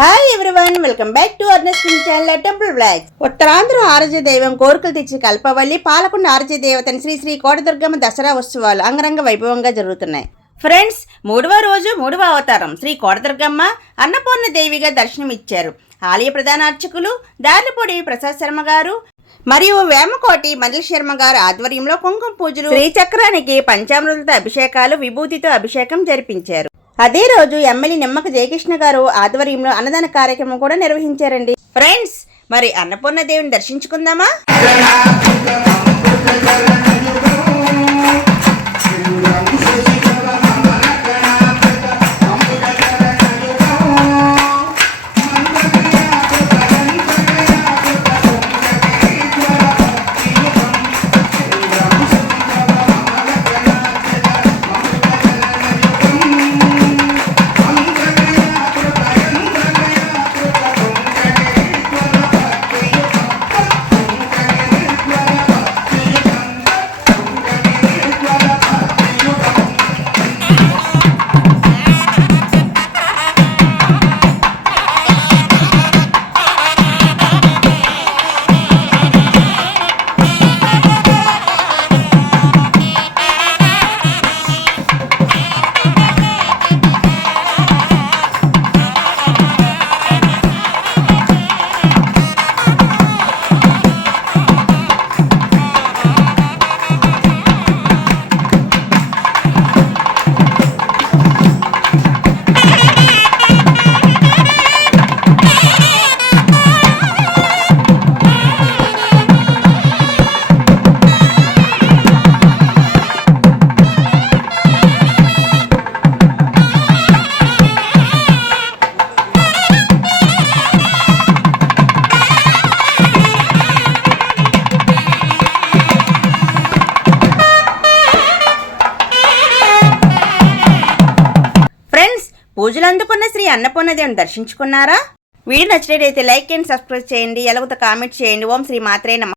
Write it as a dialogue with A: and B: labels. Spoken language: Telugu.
A: Hi everyone welcome back to అర్నెస్ channel temple blog Uttarandhra ఆరోజ్య దైవం కోరికలు తెచ్చి కల్పవల్లి పాలకొండ ఆరాధ్య దేవతని శ్రీ శ్రీ కోటదుర్గమ్మ దసరా ఉత్సవాలు అంగరంగ వైభవంగా జరుగుతున్నాయి. ఫ్రెండ్స్ మూడవ రోజు మూడవ అవతారం. శ్రీ కోటదుర్గమ్మ అన్నపూర్ణ దేవిగా దర్శనమిచ్చారు. ఆలయ ప్రధాన అర్చకులు దార్లపూడి ప్రసాద్ శర్మ గారు మరియు వేమకోటి మదిల్ శర్మ గారు ఆధ్వర్యంలో కుంకుమ పూజలు శ్రీచక్రానికి పంచామృతతో అభిషేకాలు విభూతితో అభిషేకం జరిపించారు. అదే రోజు ఎమ్మెల్యే నిమ్మక జయకృష్ణ గారు ఆధ్వర్యంలో అన్నదాన కార్యక్రమం కూడా నిర్వహించారండి. ఫ్రెండ్స్ మరి అన్నపూర్ణ దేవిని దర్శించుకుందామా? పూజలు అందుకున్న శ్రీ అన్నపూర్ణ దేవుని దర్శించుకున్నారా? వీడియో నచ్చినట్లయితే లైక్ అండ్ సబ్స్క్రైబ్ చేయండి. ఎలాగో కామెంట్ చేయండి. ఓం శ్రీ మాత్రే నమ